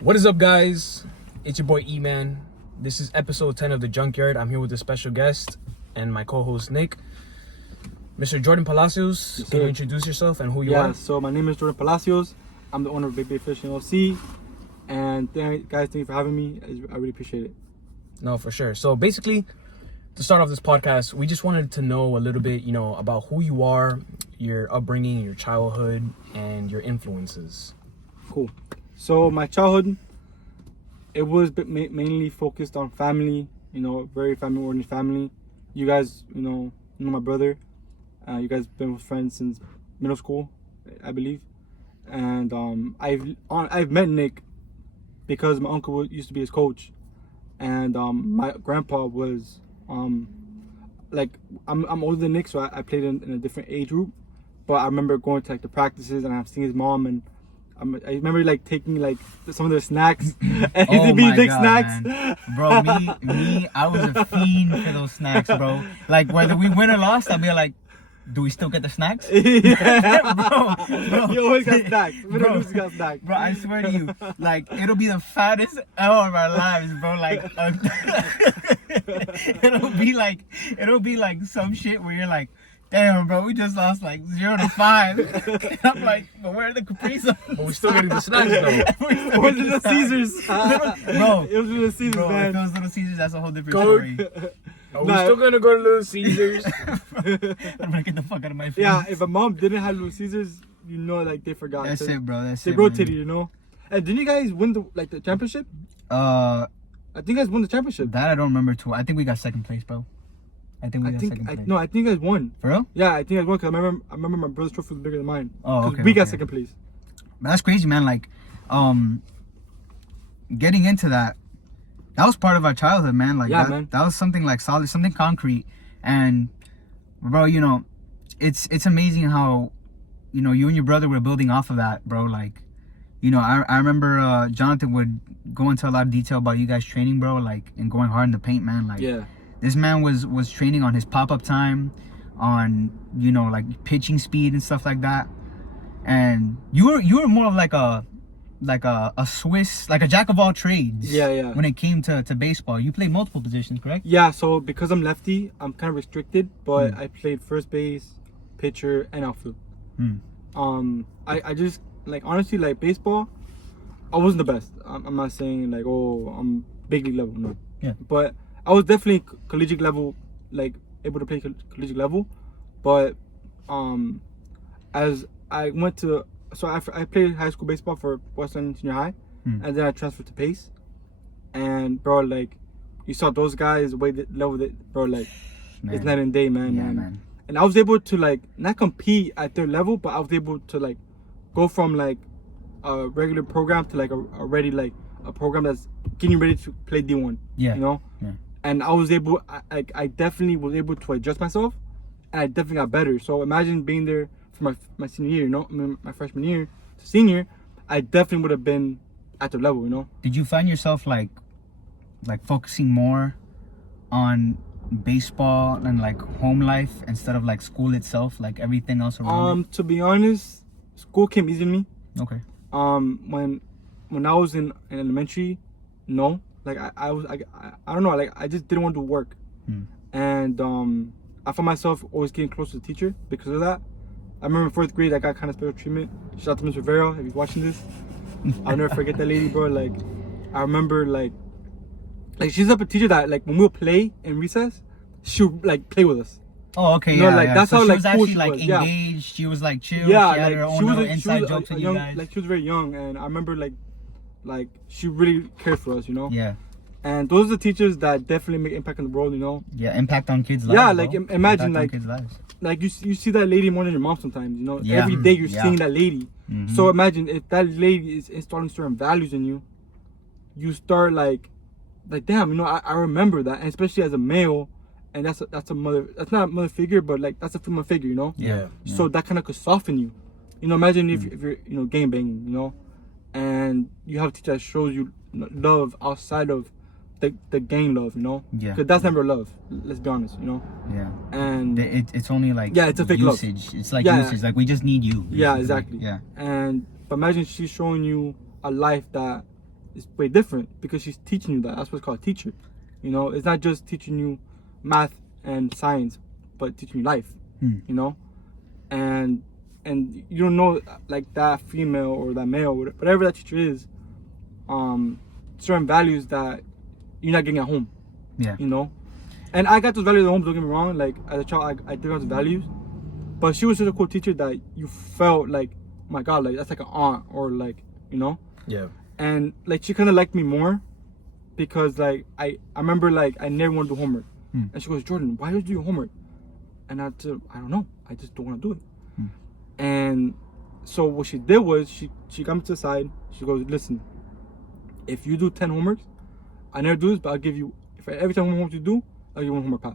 What is up, guys? It's your boy E-Man. This is episode 10 of The Junkyard. I'm here with a special guest and my co-host Nick. Mr. Jordan Palacios, can you introduce yourself and who you are? Yeah, so my name is Jordan Palacios. I'm the owner of BigBaitFishing LC. And guys, thank you for having me. I really appreciate it. No, for sure. So basically, to start off this podcast, we just wanted to know a little bit, about who you are, your upbringing, your childhood, and your influences. Cool. So my childhood, it was mainly focused on family, very family-oriented family. You guys, know my brother. You guys been friends since middle school, I believe. And I've met Nick because my uncle used to be his coach. And my grandpa was, I'm older than Nick, so I played in a different age group. But I remember going to the practices, and I've seen his mom, and I remember taking some of their snacks and oh be my big God, snacks. Man. Bro, me, I was a fiend for those snacks, bro. Whether we win or lost, I'd be like, do we still get the snacks? Yeah. bro. You always got snacks. Win or Bro, lose, you got snacks. Bro, I swear to you, it'll be the fattest hour of our lives, bro. It'll be like some shit where you're like, damn, bro, we just lost 0-5. I'm like, but where are the Capri Suns? But we're still getting the snacks, though. Or was it the Caesars? Bro, it was the Caesars, bro, man. if it was Little Caesars, that's a whole different story. Are we still going to go to Little Caesars? I'm gonna get the fuck out of my face. Yeah, if a mom didn't have Little Caesars, they forgot. That's it, bro. They rotated, And didn't you guys win the championship? I think you guys won the championship. That I don't remember too. I think we got second place, bro. I think we got second place. No, I think you guys won. For real? Yeah, I think you guys won because I remember my brother's trophy was bigger than mine. Oh, okay. We got second place. But that's crazy, man. Getting into that was part of our childhood, man. Man. That was something solid, something concrete. And bro, it's amazing how, you and your brother were building off of that, bro. I remember Jonathan would go into a lot of detail about you guys training, bro, and going hard in the paint, man. Yeah. This man was training on his pop-up time, on pitching speed and stuff like that. And you were more of a Swiss, a jack of all trades. Yeah. When it came to baseball, you played multiple positions, correct? Yeah. So because I'm lefty, I'm kind of restricted, but I played first base, pitcher, and outfield. I just honestly baseball. I wasn't the best. I'm not saying I'm big league level, no. Yeah. But I was definitely collegiate level, able to play collegiate level. But as I went to, I played high school baseball for Western Senior High, and then I transferred to Pace. And bro, you saw those guys, the way they level that, bro, man. It's night and day, man. Yeah, man. And I was able to not compete at their level, but I was able to go from a regular program to already a program that's getting ready to play D1. Yeah. Yeah. And I was able, I definitely was able to adjust myself, and I definitely got better. So imagine being there for my senior year, my freshman year to senior, I definitely would have been at the level, Did you find yourself focusing more on baseball and home life instead of school itself, everything else around it? To be honest, school came easy to me. Okay. When I was in elementary, no. I don't know, I just didn't want to work. And I found myself always getting close to the teacher because of that. I remember in 4th grade I got kind of special treatment. Shout out to Ms. Rivera if he's watching this. I'll never forget that lady, bro. I remember she's the type of teacher that when we'll play in recess, she would play with us. Oh, okay, yeah. That's so how she was cool actually she was. engaged. Yeah. She was chill. Yeah, she had her own little inside jokes with you guys. She was very young, and I remember she really cared for us, Yeah. And those are the teachers that definitely make impact in the world, Yeah, impact on kids' lives. Yeah, bro. imagine Impact on kids' lives. you see that lady more than your mom sometimes, Yeah. Every day you're seeing that lady. Mm-hmm. So imagine if that lady is installing certain values in you, you start damn, I remember that, and especially as a male, and that's a mother. That's not a mother figure, but that's a female figure, Yeah. So that kind of could soften you. Imagine if you're game banging, and you have a teacher that shows you love outside of the gang love, Yeah. Because that's never love. Let's be honest, Yeah. And it's only it's a fake usage. love. It's usage. We just need you. Yeah, exactly. Yeah. But imagine she's showing you a life that is way different because she's teaching you that. That's what's called a teacher. You know, it's not just teaching you math and science, but teaching you life. You know, and you don't know like that female or that male, whatever that teacher is, certain values that you're not getting at home. Yeah. You know, and I got those values at home. Don't get me wrong. Like as a child, I did have those values, but she was such a cool teacher that you felt like, oh my God, like that's like an aunt or like, you know. Yeah. And like she kind of liked me more because like I remember like I never want to do homework, and she goes, Jordan, why don't you do your homework? And I said, I don't know, I just don't want to do it. And so what she did was she got me to the side. She goes, listen, if you do 10 homeworks, I never do this, but I'll give you, if every time homework you do, I'll give you one homework pass.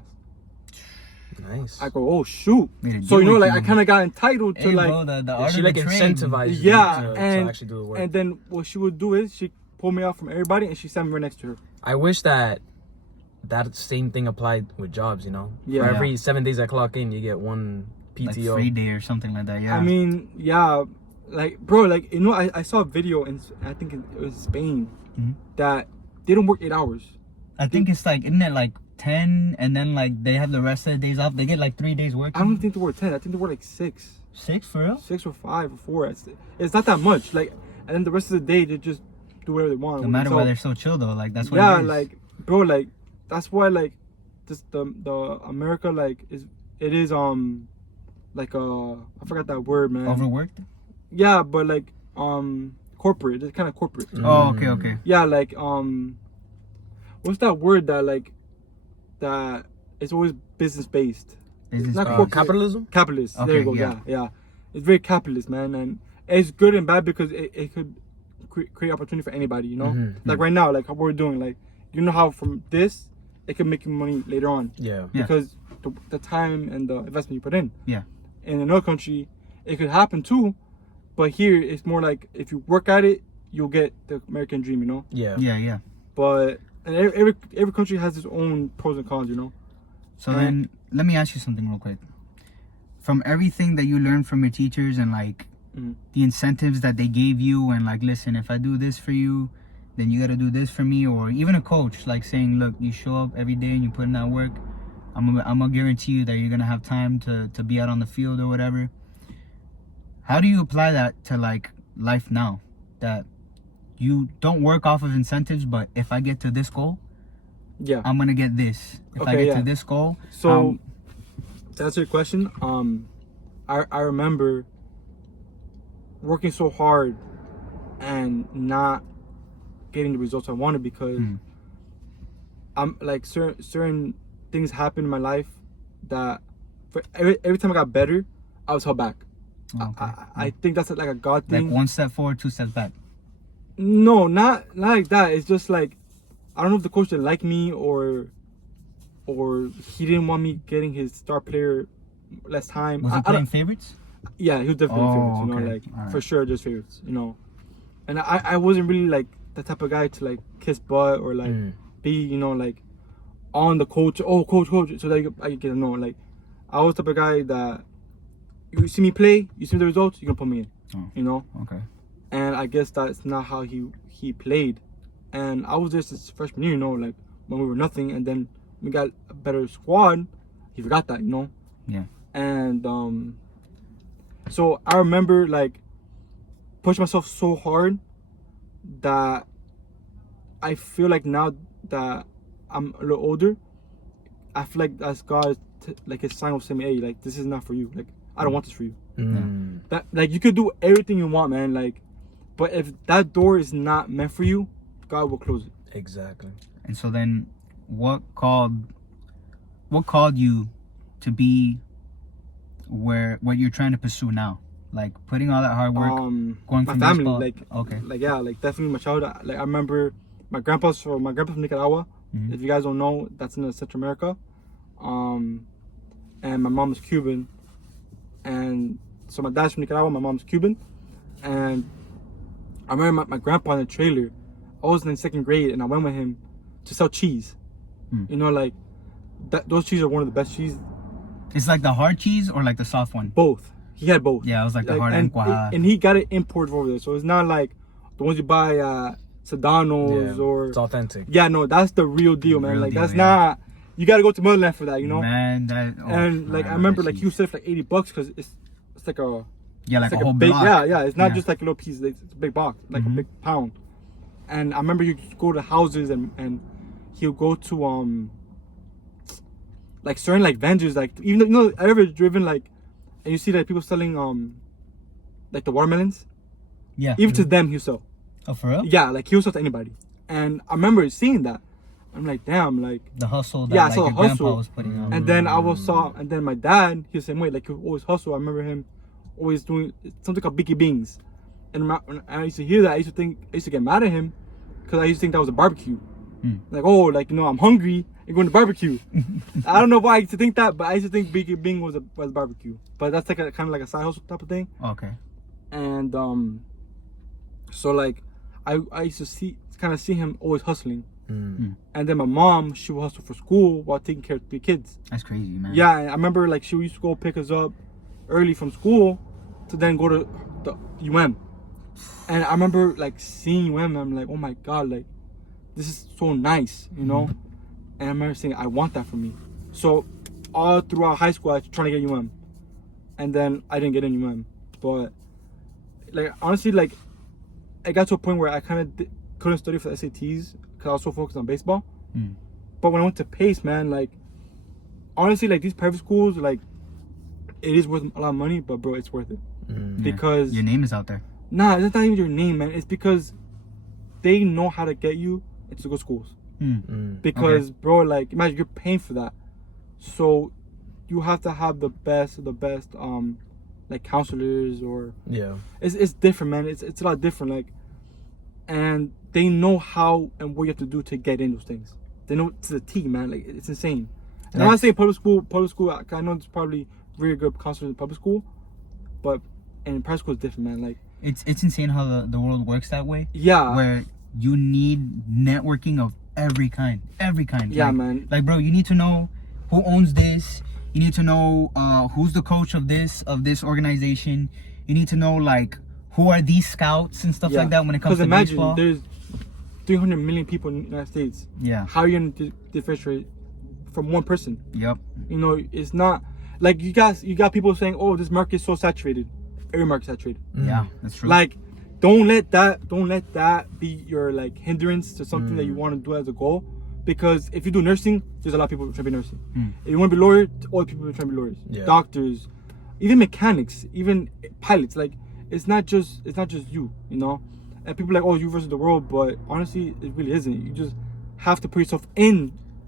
Nice. I go, oh shoot. So you know, like I kind of got entitled to like, bro, the art She of like the trade. incentivized yeah, you to and actually do the work. and then what she would do is she pulled me out from everybody and she sat me right next to her. I wish that same thing applied with jobs, you know? Yeah. For every 7 days I clock in, you get one PTO. Like free day or something like that. Yeah. I mean, yeah, like bro, like you know, I saw a video in I think it was Spain that they don't work 8 hours. I think it's like, isn't it like 10 and then like they have the rest of the days off? They get like 3 days working. I don't think they work 10. I think they work like 6. 6 for real? 6 or 5 or 4. It's not that much. Like, and then the rest of the day they just do whatever they want. No matter So, why they're so chill though. Like that's what yeah, it is. like bro, like that's why like just the America like is like I forgot that word, man. Overworked? Yeah, but like corporate. It's kind of corporate. Oh, okay. Yeah, like what's that word that like that it's always business based? Business Not based. corporate. Capitalism? Capitalist. There Okay, you go. yeah. Yeah. It's very capitalist, man, and it's good and bad because it could create opportunity for anybody, you know. Like right now, like how we're doing, like you know how from this it can make you money later on. Yeah. Because the time and the investment you put in. Yeah. In another country, it could happen too, but here it's more like if you work at it, you'll get the American dream, you know. Yeah. Yeah. But and every country has its own pros and cons, you know. So then let me ask you something real quick. From everything that you learned from your teachers and like the incentives that they gave you and like, listen, if I do this for you, then you got to do this for me, or even a coach like saying, look, you show up every day and you put in that work, I'm gonna guarantee you that you're gonna have time to be out on the field or whatever. How do you apply that to like life now? That you don't work off of incentives, but if I get to this goal, yeah, I'm gonna get this. If I Okay, get yeah. to this goal, So to answer your question, I remember working so hard and not getting the results I wanted because I'm like certain things happened in my life that for every time I got better, I was held back. okay. I think that's like a God thing. Like 1 step forward, 2 steps back. No, not like that. It's just like I don't know if the coach didn't like me or he didn't want me getting his star player less time. Was he playing favorites? Yeah, he was definitely favorites, you know, okay. like Alright. for sure just favorites, you know. And I wasn't really like the type of guy to like kiss butt or like be, you know, like on the coach, coach, so that I can get to know. Like I was the type of guy that you see me play, you see the results, you can put me in, you know. Okay. And I guess that's not how he played. And I was just his freshman year, you know, like when we were nothing, and then we got a better squad. He forgot that, you know. Yeah. And so I remember like pushing myself so hard that I feel like now that I'm a little older, I feel like that's God, like his sign of saying, hey, like this is not for you. Like I don't want this for you. That like you could do everything you want, man. Like, but if that door is not meant for you, God will close it. Exactly. And so then, what called you to be what you're trying to pursue now? Like putting all that hard work, going my from family, baseball. like Okay. like yeah, like definitely my childhood. Like I remember my grandpa's from Nicaragua. If you guys don't know, that's in Central America. And my mom is Cuban, and so my dad's from Nicaragua, my mom's Cuban, and I remember my grandpa in the trailer. I was in 2nd grade, and I went with him to sell cheese. You know, like those cheese are one of the best cheese. It's like the hard cheese or like the soft one? Both. He had both. Yeah, it was like the hard and and cuajada. he got it imported over there, so it's not like the ones you buy Sedanos Yeah, or it's authentic. yeah, no, that's the real deal, man. Real Like deal, that's yeah. not. You gotta go to Motherland for that, you know. Man, that. Oh, And like man, I remember, that like cheese. you said, for like $80 because it's like a Yeah, like it's a whole big block. yeah. It's not Yeah. just like a little piece. It's a big box, like a Mhm. big pound. And I remember you go to houses and he'll go to like certain like vendors, like even though, you know, I ever driven like and you see like people selling like the watermelons. Yeah. Even to them he'll sell. Oh, for real? Yeah, like he'll sell to anybody. And I remember seeing that. I'm like, damn, like. The hustle that Yeah, I like saw your the grandpa hustle. was putting out. And then and then my dad, he was the same way, like he always hustle. I remember him always doing something called Bicky Bings. And when I used to hear that, I used to get mad at him because I used to think that was a barbecue. Like, oh, like, you know, I'm hungry, you're going to barbecue. I don't know why I used to think that, but I used to think Bicky Bing was a barbecue. But that's like a kind of like a side hustle type of thing. Okay. And so like I used to see him always hustling. And then my mom, she would hustle for school while taking care of 3 kids. That's crazy, man. Yeah, I remember like she used to go pick us up early from school to then go to the UM. And I remember like seeing UM, I'm like, oh my god, like this is so nice, you know. And I remember saying, I want that for me. So all throughout high school, I was trying to get UM, and then I didn't get in UM. But like honestly, like I got to a point where I kind of couldn't study for the SATs because I was so focused on baseball. But when I went to Pace, man, like honestly, like these private schools, like it is worth a lot of money, but bro, it's worth it because your name is out there. Nah, it's not even your name, man. It's because they know how to get you into good schools. Because bro, like imagine you're paying for that, so you have to have the best like counselors or it's different, man. It's a lot different, like, and they know how and what you have to do to get in those things. They know to the T, man. Like it's insane. And I'm not saying public school. I know it's probably very good counselors in public school, but in private school it's different, man. Like It's insane how the world works that way. yeah, Where you need networking of every kind. yeah, like, man. Like, bro, you need to know who owns this. You need to know who's the coach of this organization. You need to know like who are these scouts and stuff like that when it comes to imagine baseball. there's 300 million people in the United States. Yeah. How are you gonna differentiate from one person? Yep. You know, it's not like you got people saying, "Oh, this market is so saturated." Every market's saturated. Yeah, that's true. Like, don't let that be your like hindrance to something that you want to do as a goal. Because if you do nursing, there's a lot of people trying to be nursing. If you want to be a lawyer, all the people are trying to be lawyers. Doctors, even mechanics, even pilots. Like, it's not just you, you know. And people are like, oh, you versus the world, but honestly, it really isn't. You just have to put yourself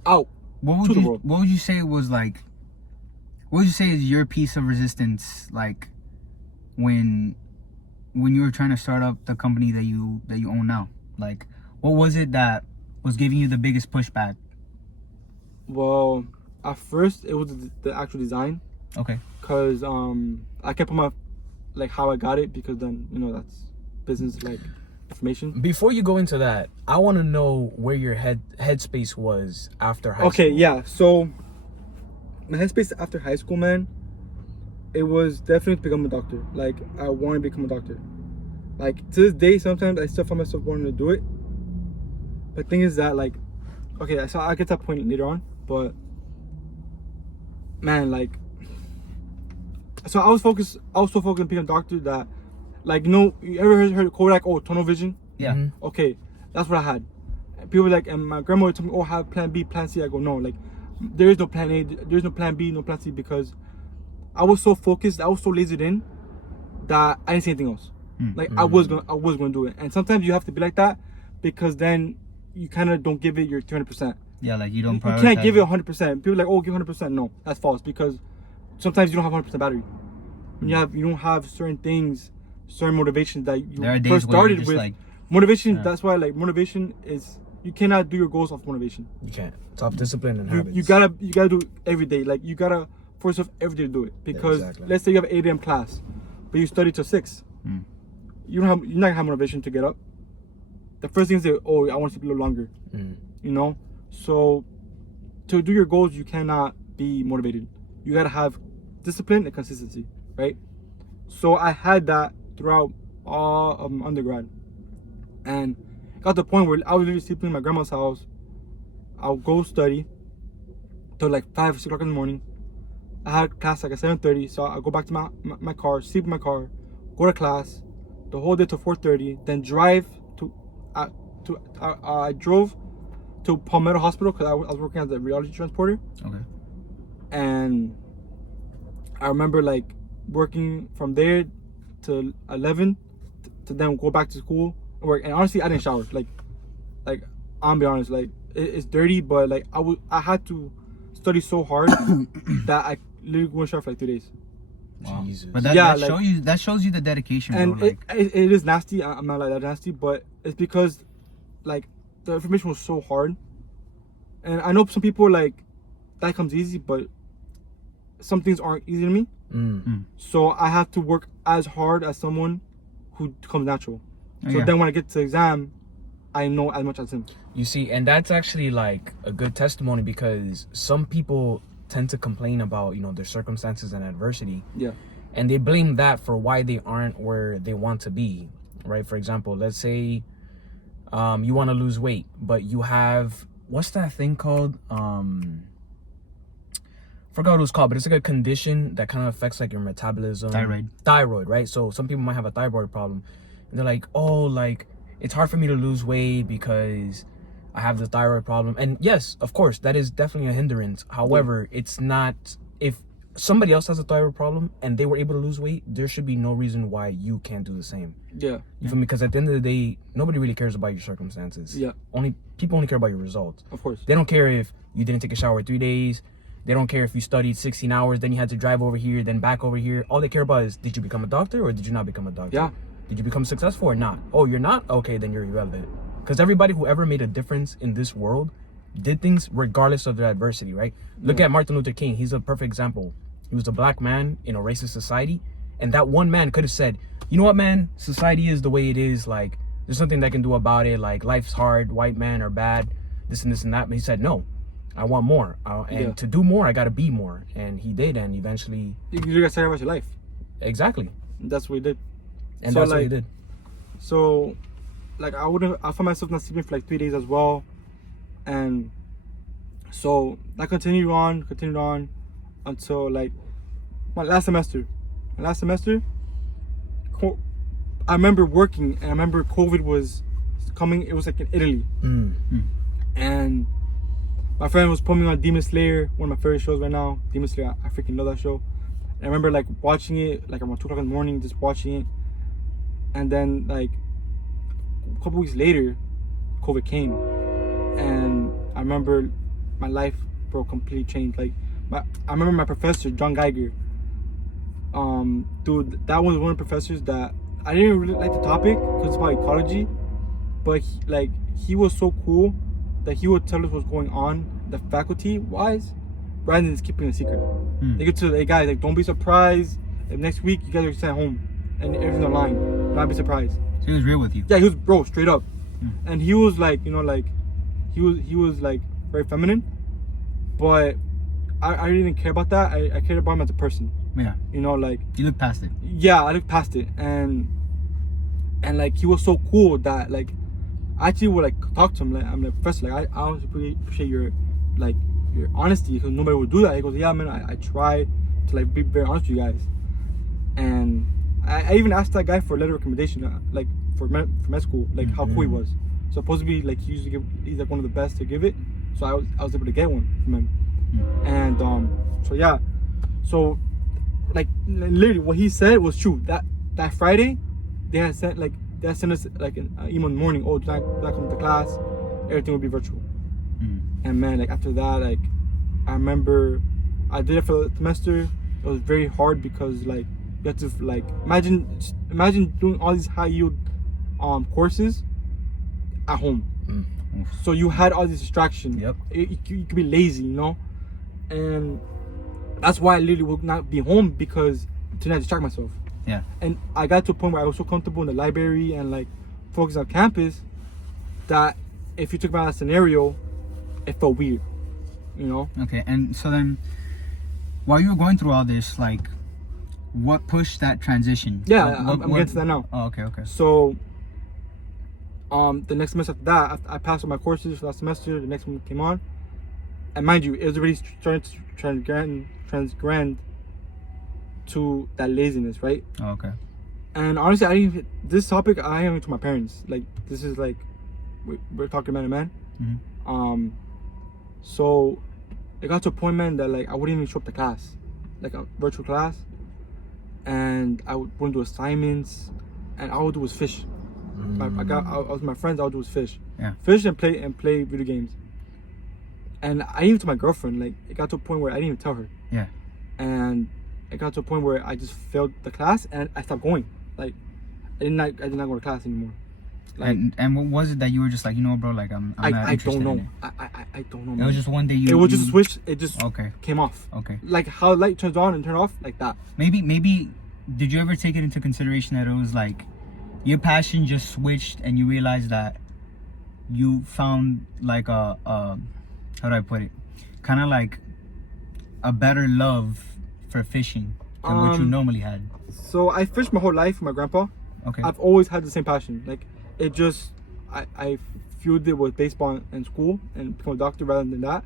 out to the world. What would you say was like? What would you say is your piece of resistance, like, when you were trying to start up the company that you own now? Like, what was it that was giving you the biggest pushback? Well, at first it was the actual design. Okay. Cause I kept on my like how I got it, because then you know that's business like information. Before you go into that, I want to know where your headspace was after high school. Okay, yeah. So my headspace after high school, man, it was definitely to become a doctor. Like I want to become a doctor. Like to this day, sometimes I still find myself wanting to do it. But thing is that like, okay, so I'll get to that point later on. But man, like, so I was so focused on becoming a doctor that, like, you know, you ever heard Kodak? Oh, tunnel vision. Yeah. Okay, that's what I had. And people were like, and my grandma would tell me, oh, have plan B, plan C. I go, no, like, there is no plan A, there is no plan B, no plan C, because I was so focused, I was so lasered in that I didn't see anything else. Like I was gonna do it. And sometimes you have to be like that, because then you kind of don't give it your 200%. Yeah, like you don't. You can't give it 100%. People are like, oh, give 100%. No, that's false, because sometimes you don't have 100% battery. When you don't have certain things, certain motivations that you first started with. Like, motivation. That's why, like, motivation is, you cannot do your goals off motivation. You can't. It's off discipline and habits. You gotta do it every day. Like, you gotta force yourself every day to do it, because let's say you have an 8 a.m. class, but you study till 6. You're not gonna have motivation to get up. The first thing is that, oh, I want to sleep a little longer. You know, so to do your goals, you cannot be motivated. You gotta have discipline and consistency, right? So I had that throughout all of my undergrad, and got to the point where I was literally sleeping in my grandma's house. I'll go study till like 5 or 6 o'clock in the morning. I had class like at 7:30, so I'll go back to my car, sleep in my car, go to class, the whole day till 4:30, then drive I drove to Palmetto Hospital because I was working as a radiology transporter. Okay. And I remember like working from there to 11 to then go back to school and work. And honestly, I didn't shower. Like I'm be honest, like it's dirty, but like I had to study so hard that I literally went shower for like 3 days. Wow. Jesus. But that shows you the dedication, And bro. it is nasty. I'm not like that nasty, but it's because like the information was so hard. And I know some people like that comes easy, but some things aren't easy to me. So I have to work as hard as someone who comes natural. So then when I get to the exam, I know as much as him. You see, and that's actually like a good testimony, because some people tend to complain about, you know, their circumstances and adversity. Yeah. And they blame that for why they aren't where they want to be, right? For example, let's say you want to lose weight, but you have, what's that thing called? Forgot what it was called, but it's like a condition that kind of affects like your metabolism. Thyroid, right? So some people might have a thyroid problem, and they're like, oh, like it's hard for me to lose weight because I have the thyroid problem. And yes, of course, that is definitely a hindrance. However, it's not, if somebody else has a thyroid problem and they were able to lose weight, there should be no reason why you can't do the same. Yeah. You feel me? Because at the end of the day, nobody really cares about your circumstances. Yeah. People only care about your results. Of course. They don't care if you didn't take a shower 3 days. They don't care if you studied 16 hours, then you had to drive over here, then back over here. All they care about is, did you become a doctor or did you not become a doctor? Yeah. Did you become successful or not? Oh, you're not? Okay, then you're irrelevant. Because everybody who ever made a difference in this world did things regardless of their adversity, right? Look at Martin Luther King. He's a perfect example. He was a black man in a racist society. And that one man could have said, you know what, man? Society is the way it is. Like, there's nothing they can do about it. Like, life's hard. White men are bad. This and this and that. But he said, no, I want more. And to do more, I got to be more. And he did. And eventually... You got to sacrifice your life. Exactly. That's what he did. And so that's like, what he did. So, like, I found myself not sleeping for like 3 days as well. And so that continued on until like my last semester. I remember working, and I remember COVID was coming. It was like in Italy. And my friend was putting me on Demon Slayer, one of my favorite shows right now. Demon Slayer, I freaking love that show. And I remember like watching it like around 2 o'clock in the morning, just watching it. And then like a couple weeks later, COVID came, and I remember my life, bro, completely changed. Like I remember my professor, John Geiger. Dude, that was one of the professors that I didn't really like the topic because it's about ecology, but he was so cool that he would tell us what's going on, the faculty wise, rather than just keeping a secret. They get to, hey guys, like, don't be surprised if next week you guys are sent home and everything's online. Do not be surprised. So he was real with you. Yeah, he was, bro, straight up. And he was like, you know, like he was like very feminine, but I didn't care about that. I cared about him as a person. Yeah. You know, like, you looked past it. Yeah, I looked past it, and like he was so cool that like I actually would like talk to him. Like, I'm like, professor, like I honestly appreciate your honesty, because nobody would do that. He goes, yeah, man, I try to like be very honest with you guys. And I even asked that guy for a letter of recommendation, like for med school, like how cool he was. Supposedly, like he's like one of the best to give it. So I was able to get one from him. And so yeah, so like literally what he said was true. That Friday, they had sent us like an email in the morning. Oh, do not come to class. Everything will be virtual. And man, like after that, like I remember I did it for the semester. It was very hard because like you have to like imagine doing all these high yield courses at home. So you had all this distraction. Yep. You could be lazy, you know, and that's why I literally would not be home, because to not distract myself. Yeah. And I got to a point where I was so comfortable in the library and like focused on campus that if you took about that scenario, it felt weird, you know. Okay, and so then while you were going through all this, like, what pushed that transition? Yeah, I'm getting to that now. Oh, okay. So The next semester after that, after I passed all my courses for that semester, the next one came on. And mind you, it was already starting to transgrand to that laziness, right? Oh, okay. And honestly, I didn't even, this topic, I haven't to my parents. Like, this is like, we're talking man to man. Mm-hmm. So it got to a point, man, that like I wouldn't even show up to class, like a virtual class, and I wouldn't do assignments, and all I would do was fish. I was with my friends. All I would do was fish, fish and play video games. And I even told my girlfriend, like, it got to a point where I didn't even tell her. Yeah. And it got to a point where I just failed the class and I stopped going. Like, I did not go to class anymore. Like, and what was it that you were just like, you know, bro, like I'm not interested don't know. in it? I don't know. It man. was just one day It was just a switch. It just came off. Okay. Like how light turns on and turn off, like that. Maybe did you ever take it into consideration that it was like your passion just switched and you realized that you found like a how do I put it? Kind of like a better love for fishing than what you normally had. So I fished my whole life with my grandpa. Okay. I've always had the same passion. Like, it just, I fueled it with baseball in school and became a doctor rather than that.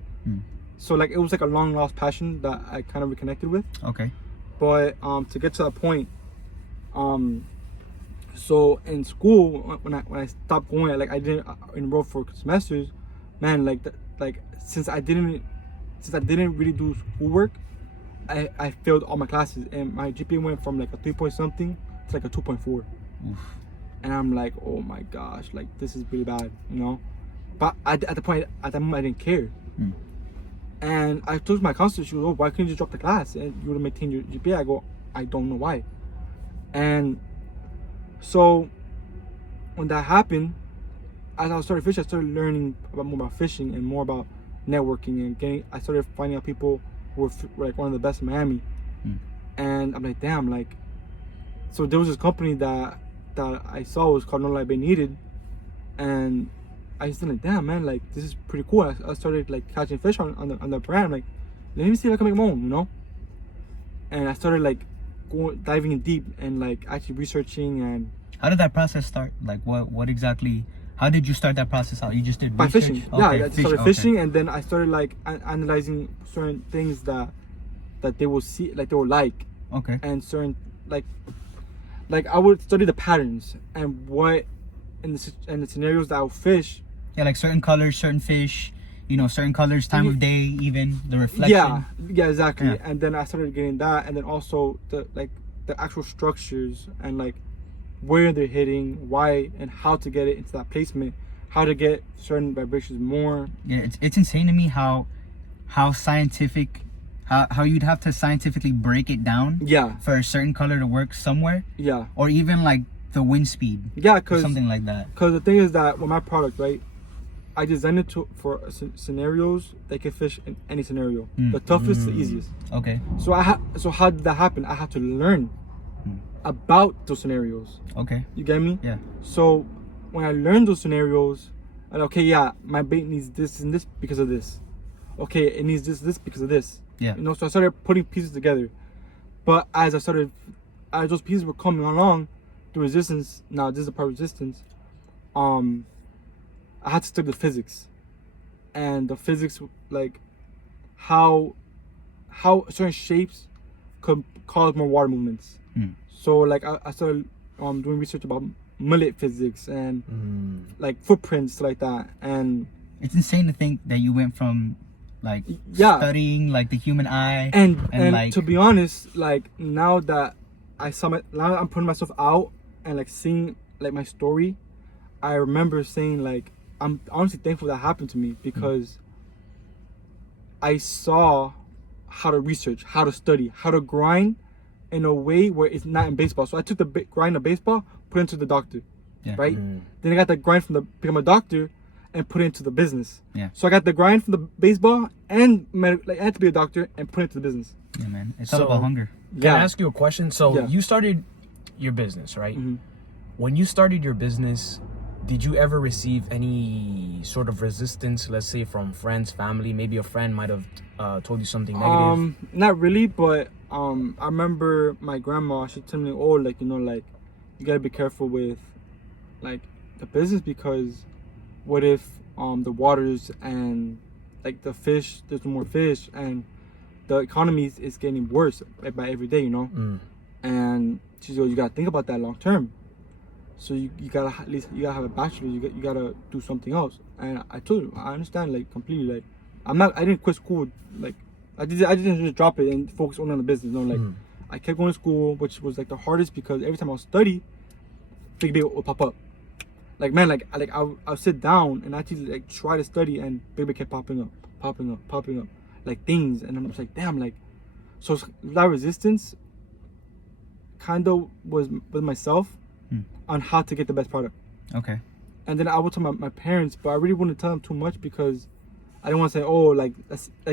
So like, it was like a long lost passion that I kind of reconnected with. Okay. But to get to that point, so in school, when I stopped going, like I didn't enroll for semesters, man, since I didn't really do schoolwork, I failed all my classes, and my GPA went from like a 3 point something to like a 2.4. And I'm like, oh my gosh, like this is really bad, you know. But at that moment, I didn't care. And I told my counselor, she goes, oh, why couldn't you just drop the class and you would have maintained your GPA? I go, I don't know why. And so when that happened, as I started fishing, I started learning more about fishing and more about networking and I started finding out people who were like one of the best in Miami. And I'm like, damn, like, so there was this company that I saw was called No Light Bait Needed, and I just like, damn, man, like this is pretty cool. I started like catching fish on the brand. I'm like, let me see if I can make my own, you know. And I started like diving in deep and like actually researching. And how did that process start? Like what exactly? How did you start that process out? You just did by research? fishing. Okay, Yeah, I started fishing, and then I started like analyzing certain things that they will see, like they will like. Okay. And certain like I would study the patterns and what in the scenarios that I would fish. Yeah, like certain colors, certain fish, you know, certain colors, time of day, even the reflection. Yeah, exactly. Yeah. And then I started getting that, and then also the actual structures and like where they're hitting, why, and how to get it into that placement, how to get certain vibrations more. Yeah, it's insane to me how scientific. How you'd have to scientifically break it down for a certain color to work somewhere, or even like the wind speed, cause something like that. Because the thing is that with my product, right, I designed it for scenarios that can fish in any scenario, the toughest, the easiest. Okay. So how did that happen? I had to learn about those scenarios. Okay. You get me? Yeah. So when I learned those scenarios, and okay, yeah, my bait needs this and this because of this. Okay, it needs this because of this. Yeah. You know, so I started putting pieces together. But as those pieces were coming along, the resistance, now this is the part of resistance, I had to study the physics. And the physics, like how certain shapes could cause more water movements. So like I started doing research about mullet physics and like footprints like that. And it's insane to think that you went from like studying like the human eye and like, to be honest, like now that now I'm putting myself out and like seeing like my story, I remember saying like I'm honestly thankful that happened to me because I saw how to research, how to study, how to grind in a way where it's not in baseball. So I took the grind of baseball, put it into the doctor, right? Then I got the grind from become a doctor and put it into the business. So I got the grind from the baseball and I had to be a doctor and put it into the business. Yeah, man. It's all about hunger. Can I ask you a question? So you started your business, right? When you started your business, did you ever receive any sort of resistance, let's say from friends, family? Maybe a friend might have told you something negative. Not really, but I remember my grandma, she told me, oh, like, you know, like you gotta be careful with like the business because what if the waters and like the fish, there's no more fish, and the economy is getting worse by every day, you know. And she's like, you gotta think about that long term. So you gotta at least you gotta have a bachelor's. You gotta do something else. And I told her, I understand like completely. Like I didn't quit school. Like I didn't just drop it and focus only on the business. No, like I kept going to school, which was like the hardest because every time I would study, Big Bait would pop up. Like man, I'll sit down and actually like try to study, and Big Bait kept popping up, like things, and I'm just like, damn, like, so that resistance kind of was with myself on how to get the best product. Okay. And then I would tell my parents, but I really wouldn't tell them too much because I didn't want to say, oh, like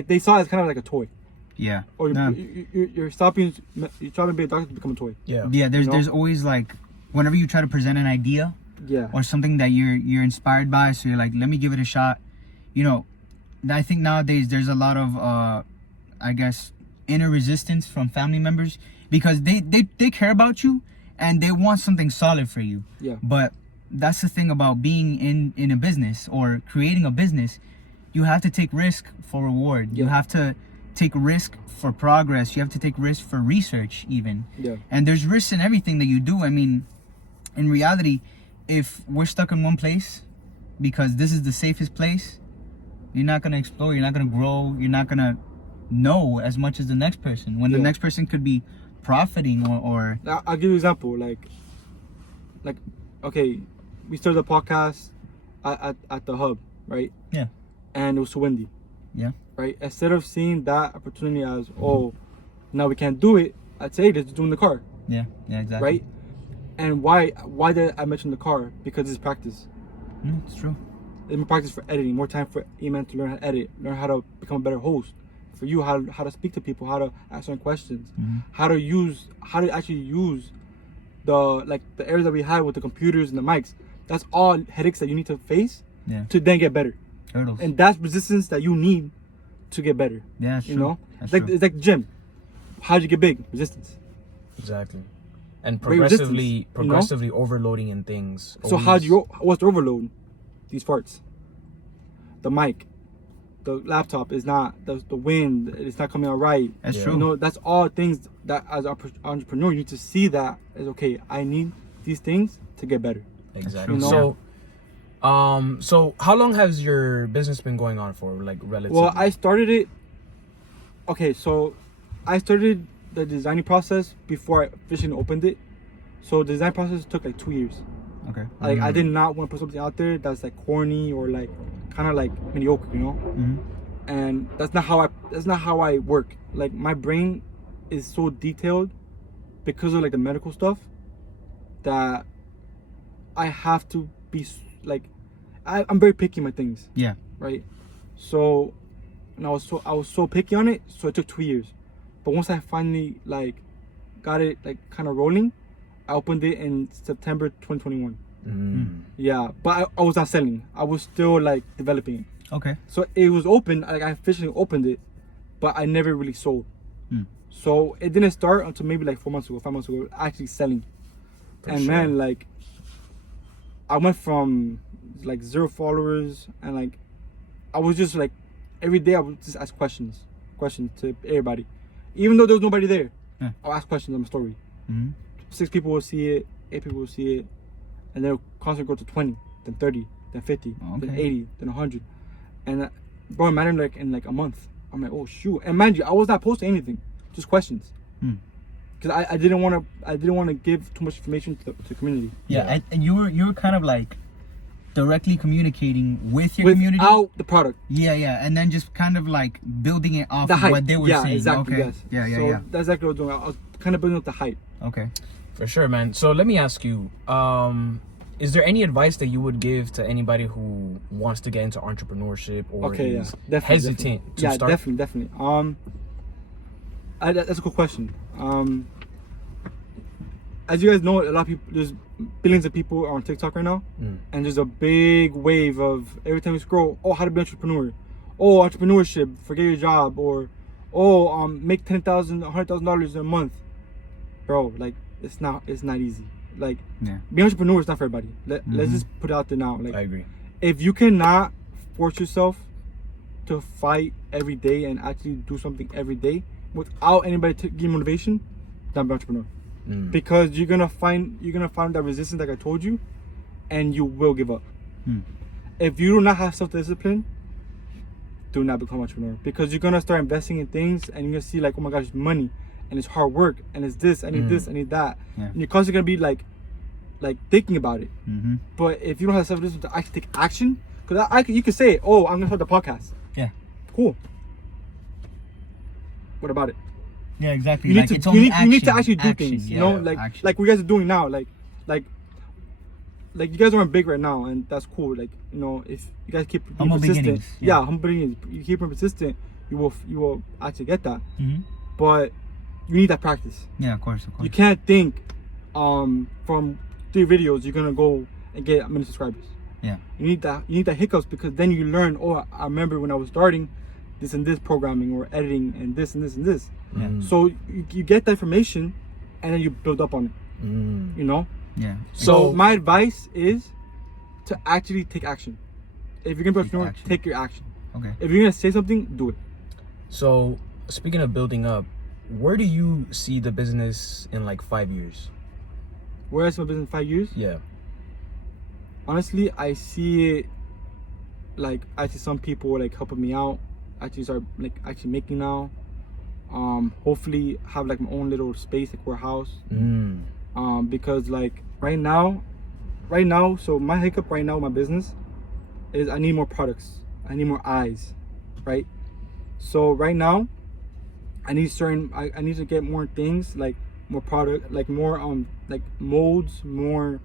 they saw it as kind of like a toy. Yeah. Or you're stopping to be a doctor to become a toy. Yeah. Yeah. There's You know? there's always like, whenever you try to present an idea Yeah. or something that you're inspired by, so you're like, let me give it a shot. You know, I think nowadays there's a lot of I guess inner resistance from family members because they care about you and they want something solid for you. Yeah. But that's the thing about being in a business or creating a business. You have to take risk for reward. You Yeah. have to take risk for progress. You have to take risk for research even. Yeah. And there's risks in everything that you do. I mean, in reality, if we're stuck in one place because this is the safest place, you're not going to explore, you're not going to grow, you're not going to know as much as the next person. When the Yeah. next person could be profiting or I'll give you an example. Like, okay, we started a podcast at the hub, right? Yeah. And it was so windy. Yeah. Right? Instead of seeing that opportunity as, oh, now we can't do it, I'd say, let's do it in the car, yeah, exactly. right? And why did I mention the car? Because it's practice. It's true. It's more practice for editing, more time for Eman to learn how to edit, learn how to become a better host. For you, how to speak to people, how to ask certain questions, how to actually use the areas that we had with the computers and the mics. That's all headaches that you need to face to then get better. Hurdles. And that's resistance that you need to get better. Yeah, that's You true. know? That's It's true. like the gym. How'd you get big? Resistance. Exactly. And Great resistance, progressively overloading in things. So what's the overload? These farts. The mic. The laptop is not, the wind, it's not coming out right. That's Yeah. true. You know, that's all things that as an entrepreneur, you need to see that as, okay, I need these things to get better. Exactly. You know? So how long has your business been going on for, like, relatively? Well, I started it, okay, so I started the designing process before I officially opened it. So the design process took like 2 years. Okay. Like I did not want to put something out there that's like corny or like kind of like mediocre, you know. And that's not how I work. Like my brain is so detailed because of like the medical stuff that I have to be like I'm very picky in my things. Yeah. Right. So, and I was so picky on it. So it took 2 years. But once I finally like got it like kind of rolling, I opened it in September 2021. Yeah, but I was not selling. I was still like developing it. Okay. So it was open. Like I officially opened it, but I never really sold. So it didn't start until maybe like 5 months ago, actually selling. And sure. man, like I went from like 0 followers, and like I was just like every day I would just ask questions to everybody, even though there was nobody there. I'll ask questions on my story. 6 people will see it, 8 people will see it, and they'll constantly go to 20, then 30, then 50, then 80, then 100. And bro, imagine like in like a month, I'm like, oh shoot. And mind you, I was not posting anything, just questions, because I didn't want to give too much information to the community. Yeah, and you were kind of like directly communicating with your community without the product. Yeah, and then just kind of like building it off The of hype. what they were Yeah, saying. exactly. Okay. Yes. Yeah. So that's exactly what I was doing. I was kind of building up the hype. Okay. For sure, man. So let me ask you, is there any advice that you would give to anybody who wants to get into entrepreneurship or is hesitant to start? Definitely. That's a good question. As you guys know, a lot of people, there's billions of people on TikTok right now, and there's a big wave of every time you scroll, oh, how to be an entrepreneur, oh, entrepreneurship, forget your job, or oh, make $10,000, $100,000 a month, bro. Like it's not easy. Like, Yeah. being an entrepreneur is not for everybody. Let's just put it out there now. Like, I agree. if you cannot force yourself to fight every day and actually do something every day without anybody giving motivation, don't be an entrepreneur. Because you're gonna find that resistance, like I told you, and you will give up. If you do not have self-discipline, do not become an entrepreneur, because you're gonna start investing in things and you're gonna see like, oh my gosh, it's money and it's hard work and it's this, I need this, I need that, and you're constantly gonna be like thinking about it. But if you don't have self-discipline to actually take action, because you can say, oh, I'm gonna start the podcast. Yeah. Cool. What about it? Yeah, exactly. You need Like, to it's only you need to action, actually do action, things. yeah, You know, like action. what you guys are doing now. Like you guys aren't big right now, and that's cool. Like, you know, if you guys keep being Humble persistent, beginnings, yeah, yeah. humble beginnings. You keep being persistent, you will actually get that. Mhm. But you need that practice. Yeah, of course. You can't think from 3 videos you're gonna go and get 1 million subscribers. Yeah. You need that hiccups, because then you learn, oh, I remember when I was starting this and this programming or editing and this and this and this. Yeah. So you get that information and then you build up on it. You know? Yeah. So my advice is to actually take action. If you're gonna be an entrepreneur, action. take your action. Okay. If you're gonna say something, do it. So speaking of building up, where do you see the business in like 5 years? Where I see my business in 5 years? Yeah. Honestly, I see it like, I see some people like helping me out. Actually start like actually making now. Hopefully have like my own little space, like warehouse. Because like right now, so my hiccup right now with my business is I need more products. I need more eyes, right? So right now, I need to get more things, like more product, like more like molds, more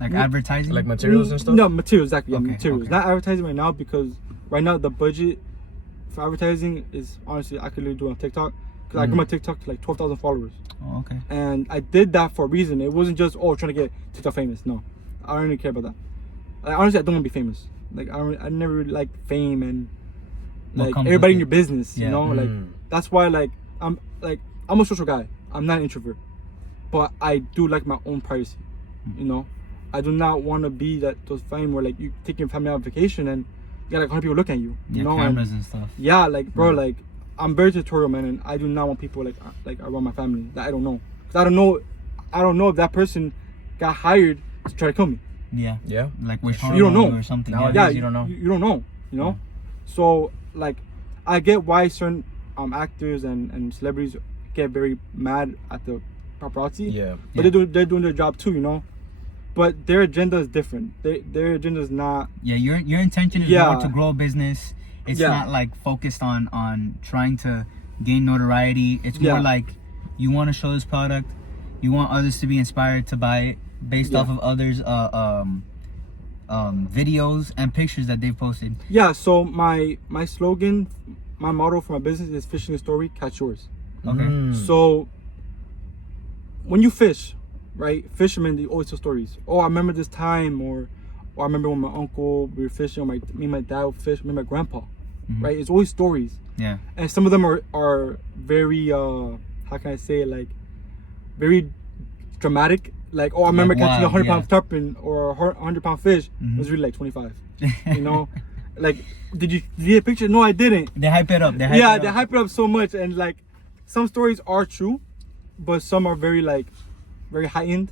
Like advertising? Like materials and stuff? No, materials, exactly. Yeah, Okay, materials. okay. Not advertising right now, because right now the budget for advertising is, honestly, I could literally do it on TikTok. Because I grew my TikTok to like 12,000 followers. Oh, okay. And I did that for a reason. It wasn't just, oh, trying to get TikTok famous. No, I don't really care about that. Like, honestly, I don't want to be famous. Like, I never really liked fame and What like comes everybody with in it. your business. Yeah. You know, like that's why I'm a social guy. I'm not an introvert, but I do like my own privacy. You know, I do not want to be those fame where like you take your family on vacation and you got like 100 people looking at you. Yeah, You know, cameras and stuff. yeah, like bro, like I'm very tutorial, man, and I do not want people like around my family that I don't know. 'Cause I don't know if that person got hired to try to kill me. Yeah. Yeah. Like wish You don't know. or something. Nowadays, Yeah. you don't know. You don't know. You know. So like, I get why certain actors and celebrities get very mad at the paparazzi. Yeah. But they're doing their job too, you know. But their agenda is different. Their agenda is not. Yeah, your intention is Yeah. more to grow a business. It's Yeah. not like focused on trying to gain notoriety. It's Yeah. more like you want to show this product, you want others to be inspired to buy it based Yeah. off of others' videos and pictures that they've posted. Yeah. So my slogan, my motto for my business is fishing a story, catch yours. Okay. So when you fish, right? Fishermen, they always tell stories. Oh, I remember this time, or I remember when my uncle, we were fishing, or me and my dad would fish, me and my grandpa, right? It's always stories. Yeah. And some of them are very how can I say it, like very dramatic. Like, oh, I remember catching wild, 100-pound tarpon or a 100-pound fish. It was really like 25. You know, like did you see a picture? No, I didn't. They hype it up. They hype it up so much, and like some stories are true, but some are very heightened.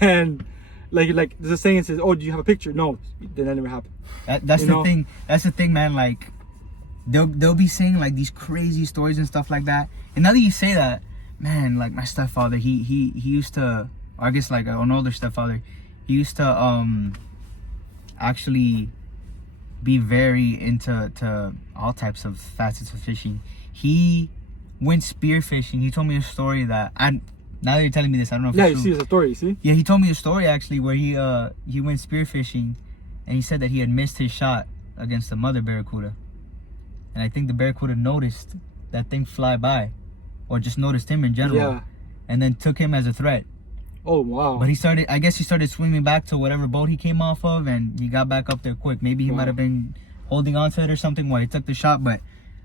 And like there's a saying that says, "Oh, do you have a picture?" No, then that never happened. That's You the know? thing. That's the thing, man. Like they'll be saying like these crazy stories and stuff like that. And now that you say that, man, like my stepfather, he used to, or I guess like an older stepfather, he used to actually be very into all types of facets of fishing. He went spear fishing. He told me a story that now that you're telling me this, I don't know if Yeah, it's you true. see, it's a story. You see? Yeah, he told me a story actually where he went spearfishing, and he said that he had missed his shot against a mother barracuda, and I think the barracuda noticed that thing fly by, or just noticed him in general, Yeah. and then took him as a threat. Oh wow. But he started swimming back to whatever boat he came off of, and he got back up there quick. Maybe he Wow. might have been holding on to it or something while he took the shot, but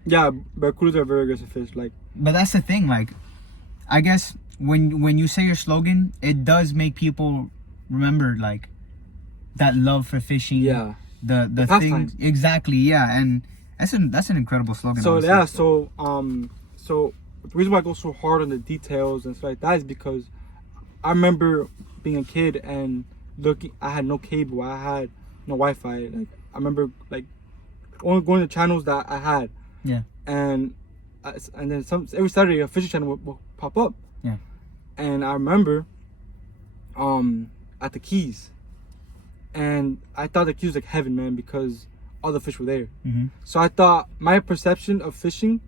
Yeah, barracudas are very aggressive fish. Like, that's the thing. Like, I guess when you say your slogan, it does make people remember like that love for fishing. Yeah. The pastime. things exactly. Yeah, and that's an incredible slogan. So honestly. yeah, so the reason why I go so hard on the details and stuff like that is because I remember being a kid and looking. I had no cable. I had no Wi-Fi. Like I remember like only going to channels that I had. Yeah. And then every Saturday a fishing channel would pop up. Yeah. And I remember at the Keys, and I thought the Keys was like heaven, man, because all the fish were there. Mm-hmm. So I thought my perception of fishing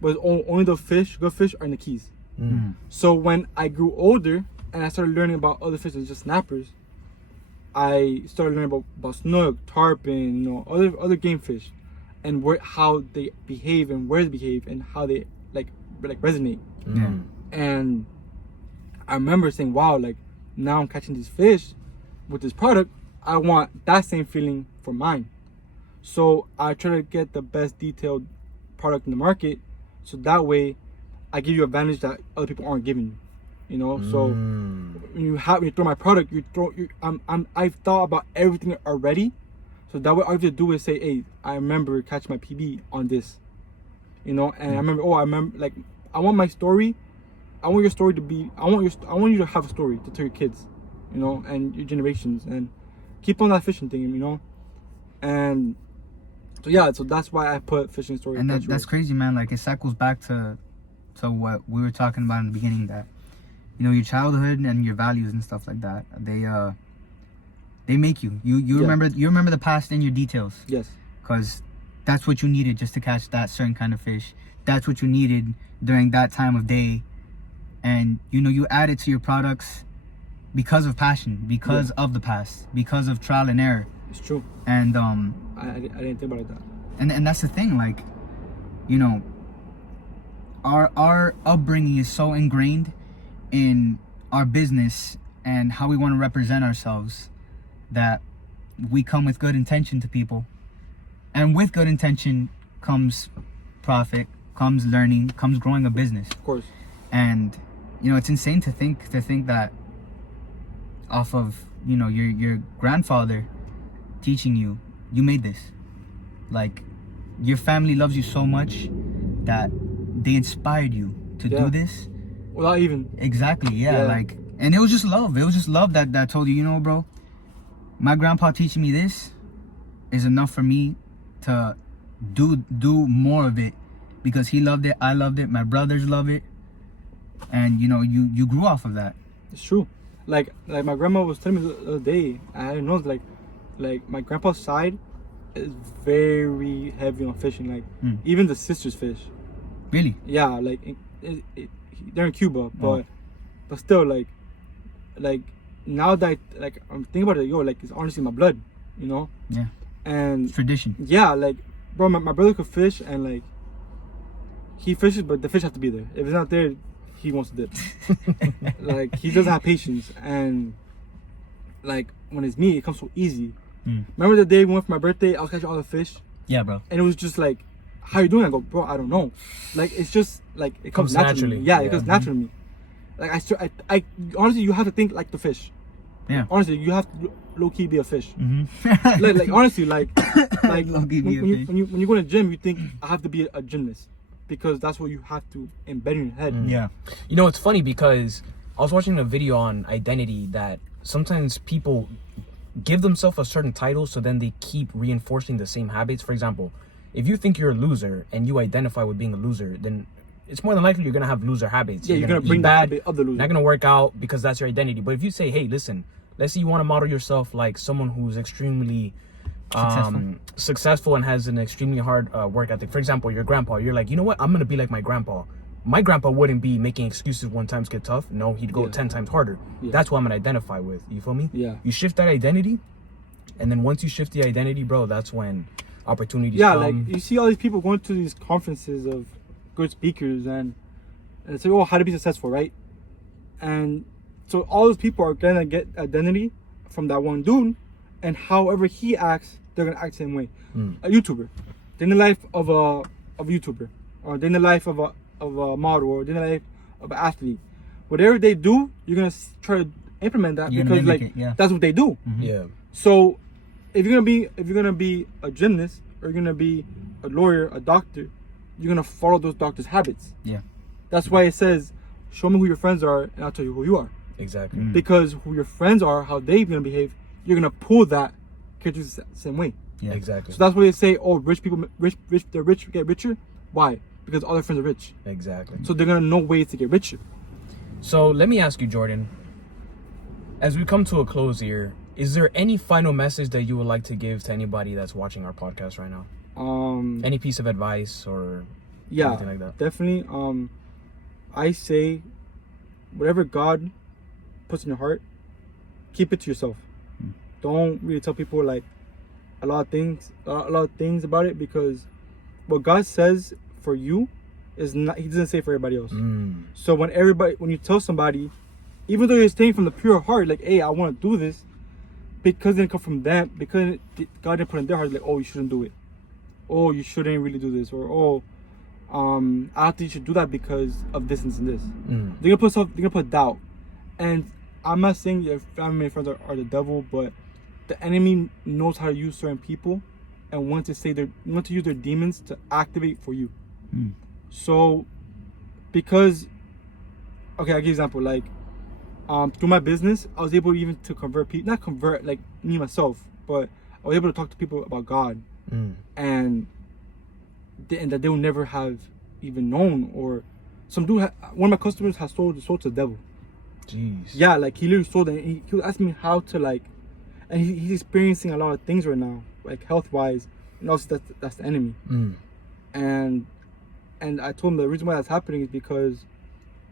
was only the good fish are in the Keys. Mm-hmm. So when I grew older and I started learning about other fish than just snappers, I started learning about snook, tarpon, you know, other game fish, and how they behave and where they behave and how they like resonate. Yeah. And I remember saying, wow, like now I'm catching these fish with this product. I want that same feeling for mine. So I try to get the best detailed product in the market, so that way I give you advantage that other people aren't giving you. You know, so when you throw my product, I've thought about everything already, so that way all you have to do is say, hey, I remember catching my PB on this. You know, and I remember like I want my story. I want your story to be. I want you to have a story to tell your kids, you know, and your generations, and keep on that fishing thing, you know. And so yeah, so that's why I put fishing story. And that's crazy, man. Like it circles back to what we were talking about in the beginning, that you know, your childhood and your values and stuff like that. They make you. You remember the past and your details. Yes. Because that's what you needed just to catch that certain kind of fish. That's what you needed during that time of day. And you know, you add it to your products because of passion, because of the past, because of trial and error. It's true. And I didn't think about it that. and that's the thing, like, you know, our upbringing is so ingrained in our business and how we want to represent ourselves that we come with good intention to people, and with good intention comes profit, comes learning, comes growing a business. Of course. And you know, it's insane to think that off of, you know, your grandfather teaching you made this. Like, your family loves you so much that they inspired you to do this. Without even. Exactly, yeah. Like, and it was just love. It was just love that told you, you know, bro, my grandpa teaching me this is enough for me to do more of it, because he loved it, I loved it, my brothers love it, and you know, you grew off of that. It's true. Like my grandma was telling me the other day, I didn't know, like my grandpa's side is very heavy on fishing. Like even the sisters fish. Really? Yeah, like they're in Cuba, but still, like now that like I'm thinking about it, like it's honestly my blood, you know. Yeah. And it's tradition. Yeah, like bro, my brother could fish, and like he fishes, but the fish have to be there. If it's not there, he wants to dip. Like he doesn't have patience, and like when it's me, it comes so easy. Remember the day we went for my birthday? I was catching all the fish. Yeah, bro. And it was just like, how you doing? I go, bro, I don't know. Like it's just like it comes naturally. Yeah, it comes naturally to me. Like I honestly, you have to think like the fish. Yeah. Honestly, you have to low key be a fish. like honestly, like low-key be a fish. When you go to the gym, you think I have to be a gymnast, because that's what you have to embed in your head. Yeah. You know, it's funny because I was watching a video on identity that sometimes people give themselves a certain title, so then they keep reinforcing the same habits. For example, if you think you're a loser and you identify with being a loser, then it's more than likely you're gonna have loser habits. Yeah, you're gonna bring the habit of the loser. Not gonna work out because that's your identity. But if you say, hey, listen, let's say you want to model yourself like someone who's extremely successful and has an extremely hard work ethic. For example, your grandpa, you're like, you know what, I'm gonna be like my grandpa. My grandpa wouldn't be making excuses when times get tough. No, he'd go 10 times harder. That's what I'm gonna identify with. You feel me? Yeah. You shift that identity, and then once you shift the identity, bro, that's when opportunities come. come. Like you see all these people going to these conferences of good speakers, and it's like, oh, how to be successful, right? And so all those people are gonna get identity from that one dude, and however he acts, they're gonna act the same way. A YouTuber, they're in the life of a YouTuber, or they're in the life of a model, or they're in the life of an athlete. whatever they do, you're gonna try to implement that You're gonna because mimic like it, yeah. that's what they do. Yeah. So if you're gonna be a gymnast or you're gonna be a lawyer, a doctor, you're gonna follow those doctors' habits. Yeah. That's why it says, show me who your friends are and I'll tell you who you are. Exactly. Because who your friends are, how they're gonna behave, you're gonna pull that character the same way. Yeah. Exactly. So that's why they say, oh, rich people, they're rich get richer. Why? Because all their friends are rich. Exactly. So they're gonna know ways to get richer. So let me ask you, Jordan, as we come to a close here, is there any final message that you would like to give to anybody that's watching our podcast right now? Any piece of advice or Yeah, anything like that? definitely. I say, whatever God puts in your heart, keep it to yourself. Don't really tell people like a lot of things about it, because what God says for you is not, He doesn't say for everybody else. So when you tell somebody, even though you're saying from the pure heart, like, hey, I want to do this, because it didn't come from them, because God didn't put in their heart, like, oh, you shouldn't do it. Oh, you shouldn't really do this. Or, oh, I think you should do that because of this and this. They're gonna put doubt. And I'm not saying your family and friends are the devil, but the enemy knows how to use certain people and want to use their demons to activate for you. So, because, okay, I'll give you an example. Like, through my business, I was able even to convert people, not convert like me myself, but I was able to talk to people about God, and that they will never have even known. Or some dude, one of my customers has sold to the devil. Jeez. Yeah, like he literally sold it. And he was asking me how to like, and he's experiencing a lot of things right now, like health wise, and also that's the enemy. And I told him the reason why that's happening is because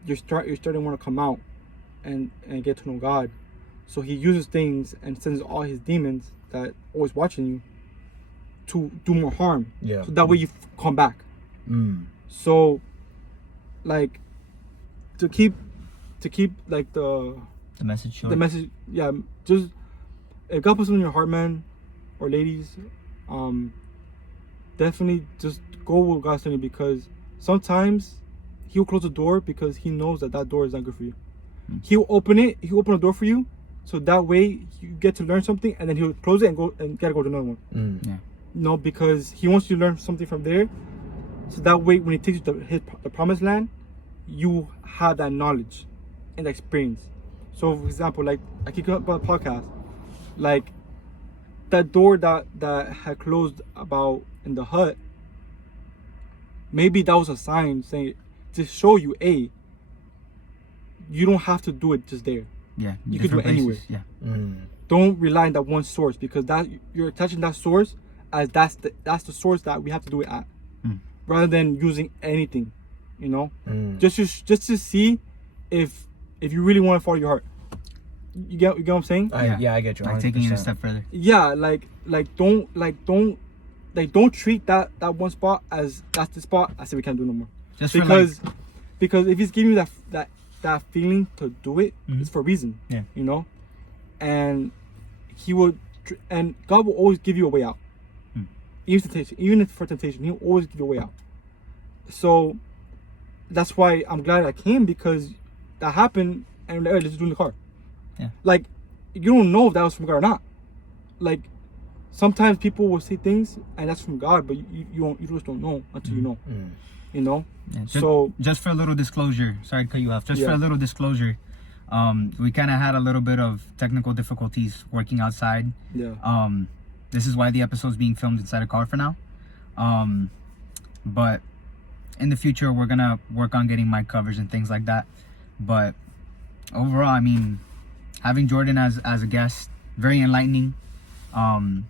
you're starting to want to come out and get to know God. So he uses things and sends all his demons that always watching you to do more harm. Yeah. So that way you come back. So, like, to keep like the message short. the message, yeah, just if God puts it in your heart, man, or ladies, definitely just go with God's telling you, because sometimes He'll close the door because He knows that door is not good for you. He'll open a door for you, so that way you get to learn something, and then He'll close it and gotta go to another one. Yeah. No, because He wants you to learn something from there, so that way when He takes you to the promised land, you have that knowledge and experience. So, for example, like I keep up about the podcast, like that door that had closed about in the hut, maybe that was a sign saying to show you, a you don't have to do it just there. Yeah. You could do it different anywhere. places, Yeah. Don't rely on that one source, because that you're attaching that source as that's the source that we have to do it at, rather than using anything, you know. Just to see if you really want to follow your heart. You get what I'm saying? Yeah, I get you. Like taking it a 100%. step further. Yeah, don't treat that one spot as that's the spot. I say we can't do no more. Just because if He's giving you that feeling to do it, it's for a reason. Yeah. You know, and He will, and God will always give you a way out. Even if for temptation, He'll always give you a way out. So that's why I'm glad I came, because that happened, and let's just do it in the car. Yeah. Like, you don't know if that was from God or not. Like, sometimes people will say things and that's from God, but you just don't know until you know. You know. Yeah, So just for a little disclosure, sorry to cut you off. Just Yeah. for a little disclosure, we kind of had a little bit of technical difficulties working outside. yeah. This is why the episode's being filmed inside a car for now. But in the future, we're gonna work on getting mic covers and things like that. But overall, I mean, having Jordan as a guest, very enlightening. And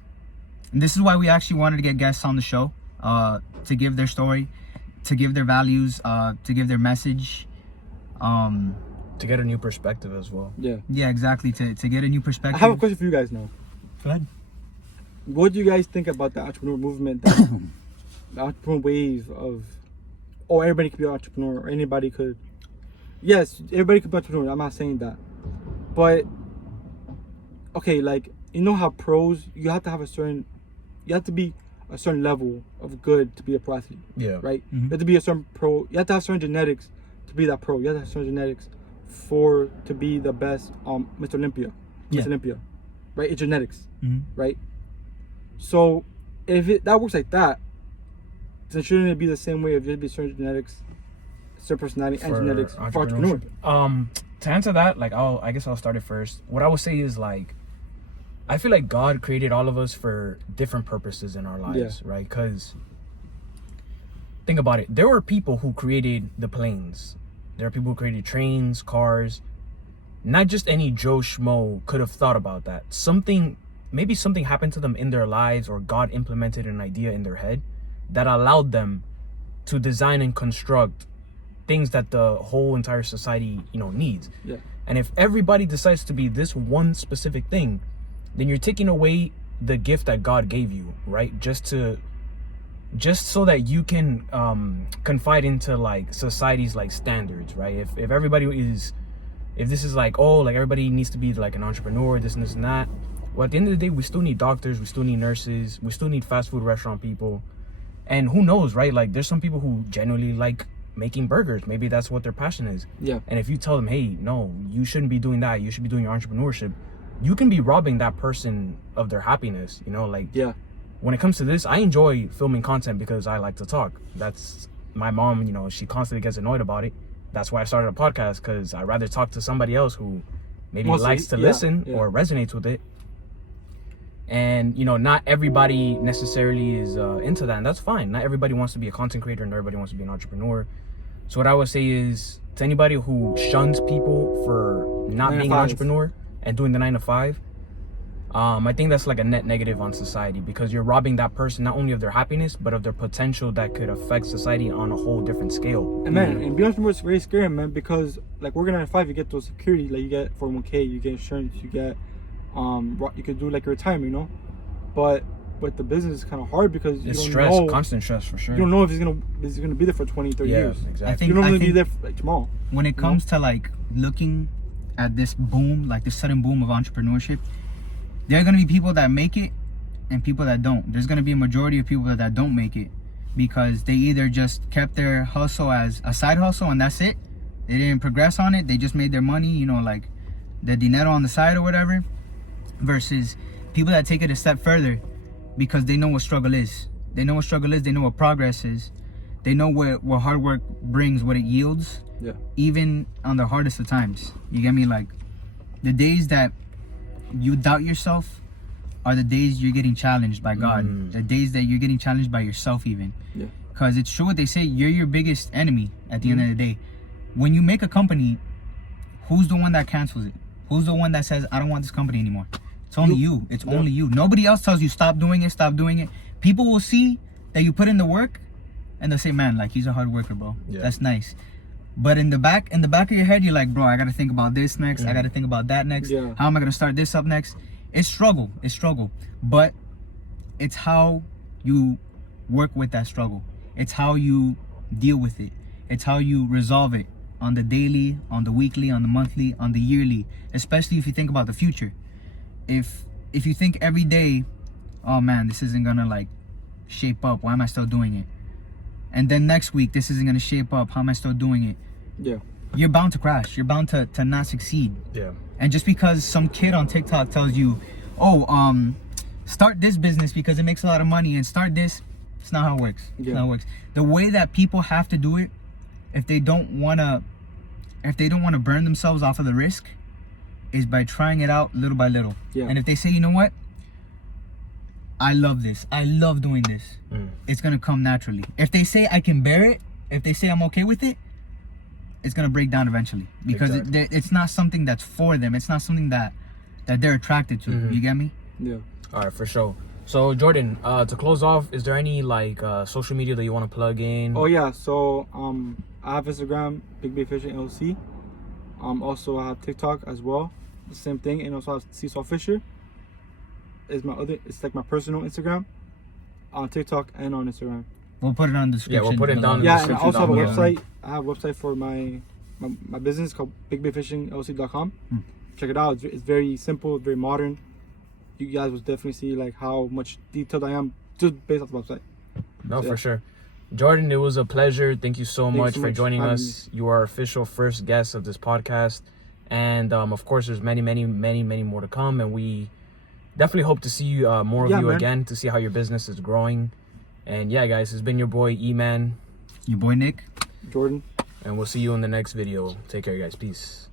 this is why we actually wanted to get guests on the show, to give their story, to give their values, to give their message. To get a new perspective as well. Yeah. Yeah, exactly. To get a new I perspective. have a question for you guys now. Go ahead. What do you guys think about the entrepreneur movement, the entrepreneur wave of, oh, everybody could be an entrepreneur, or anybody could? Yes, everybody could be an entrepreneur. I'm not saying that, but okay, like, you know how pros, you have to be a certain level of good to be a pro athlete. Yeah. Right. You have to be a certain pro. You have to have certain genetics to be that pro. You have to have certain genetics to be the best Mr. Olympia, Miss Yeah. Olympia, right? It's genetics, Mhm. right? So if that works like that, then shouldn't it be the same way if you be certain genetics, certain personality, and genetics for entrepreneur? To answer that, like I guess I'll start it first. What I would say is like, I feel like God created all of us for different purposes in our lives, right? Because think about it. There were people who created the planes. There are people who created trains, cars. Not just any Joe Schmo could have thought about that. Maybe something happened to them in their lives, or God implemented an idea in their head that allowed them to design and construct things that the whole entire society, needs. Yeah. And if everybody decides to be this one specific thing, then you're taking away the gift that God gave you, right? Just so that you can confide into like society's like standards, right? If everybody if this is like, oh, like everybody needs to be like an entrepreneur, this and this and that. Well, at the end of the day, we still need doctors, we still need nurses, we still need fast food restaurant people. And who knows, right? Like there's some people who genuinely like making burgers. Maybe that's what their passion is. Yeah. And if you tell them, hey, no, you shouldn't be doing that, you should be doing your entrepreneurship, you can be robbing that person of their happiness, like Yeah. when it comes to this, I enjoy filming content because I like to talk. That's my mom, she constantly gets annoyed about it. That's why I started a podcast, because I'd rather talk to somebody else who maybe likes to listen or resonates with it. And, not everybody necessarily is into that, and that's fine. Not everybody wants to be a content creator, and everybody wants to be an entrepreneur. So what I would say is, to anybody who shuns people for not being an entrepreneur and doing the 9 to 5, I think that's like a net negative on society, because you're robbing that person not only of their happiness, but of their potential that could affect society on a whole different scale. And man, and being entrepreneur is very scary, man, because like working 9 to 5, you get those security, like you get 401k, you get insurance, you get you could do like your retirement, but with the business it's kind of hard because you It's don't stress, know, constant stress for sure. you don't know if it's gonna be there for 20-30 years. Exactly. You don't really I think be there for, like tomorrow. When it comes to like looking at this boom, like this sudden boom of entrepreneurship, there are going to be people that make it and people that don't. There's going to be a majority of people that don't make it because they either just kept their hustle as a side hustle and that's it. They didn't progress on it. They just made their money, like the dinero on the side or whatever, versus people that take it a step further because they know what struggle is. They know what struggle is. They know what progress is. They know what hard work brings, what it yields. Yeah. Even on the hardest of times. You get me? Like the days that you doubt yourself are the days you're getting challenged by God. The days that you're getting challenged by yourself even. Yeah. Because it's true what they say, you're your biggest enemy at the end of the day. When you make a company, who's the one that cancels it? Who's the one that says, I don't want this company anymore? It's only you. It's only you. Nobody else tells you stop doing it, stop doing it. People will see that you put in the work and they'll say, man, like he's a hard worker, bro. Yeah. That's nice. But in the back of your head, you're like, bro, I gotta think about this next. I gotta think about that next. Yeah. How am I gonna start this up next? It's struggle. But it's how you work with that struggle. It's how you deal with it. It's how you resolve it on the daily, on the weekly, on the monthly, on the yearly. Especially if you think about the future. If you think every day, oh man, this isn't gonna like shape up. Why am I still doing it? And then next week, this isn't gonna shape up. How am I still doing it? Yeah. You're bound to crash. You're bound to not succeed. Yeah. And just because some kid on TikTok tells you, oh, start this business because it makes a lot of money and start this, it's not how it works. It's not how it works. The way that people have to do it, if they don't wanna burn themselves off of the risk, is by trying it out little by little. Yeah. And if they say, you know what? I love this. I love doing this. It's gonna come naturally. If they say I can bear it, if they say I'm okay with it, it's gonna break down eventually because it's not something that's for them. It's not something that they're attracted to. You get me? Yeah. All right, for sure. So Jordan, to close off, is there any like social media that you want to plug in? Oh yeah. So I have Instagram, BigBaitFishing LC. Also I have TikTok as well. The same thing, and also I have Seesaw Fisher. It's like my personal Instagram on TikTok and on Instagram. We'll put it on the description. Yeah, we'll put it down in the Yeah, and I description. also have a down below. website. I have a website for my business called BigBaitFishingLC.com. Check it out. It's very simple, very modern. You guys will definitely see like how much detailed I am just based off the website. No, So, for sure. Jordan, it was a pleasure. Thank you so Thank you much so for much joining for having us. You are our official first guest of this podcast. And of course, there's many more to come. And we definitely hope to see you, more of you man. again, to see how your business is growing. And yeah, guys, it's been your boy E-Man. Your boy Nick. Jordan. And we'll see you in the next video. Take care, guys. Peace.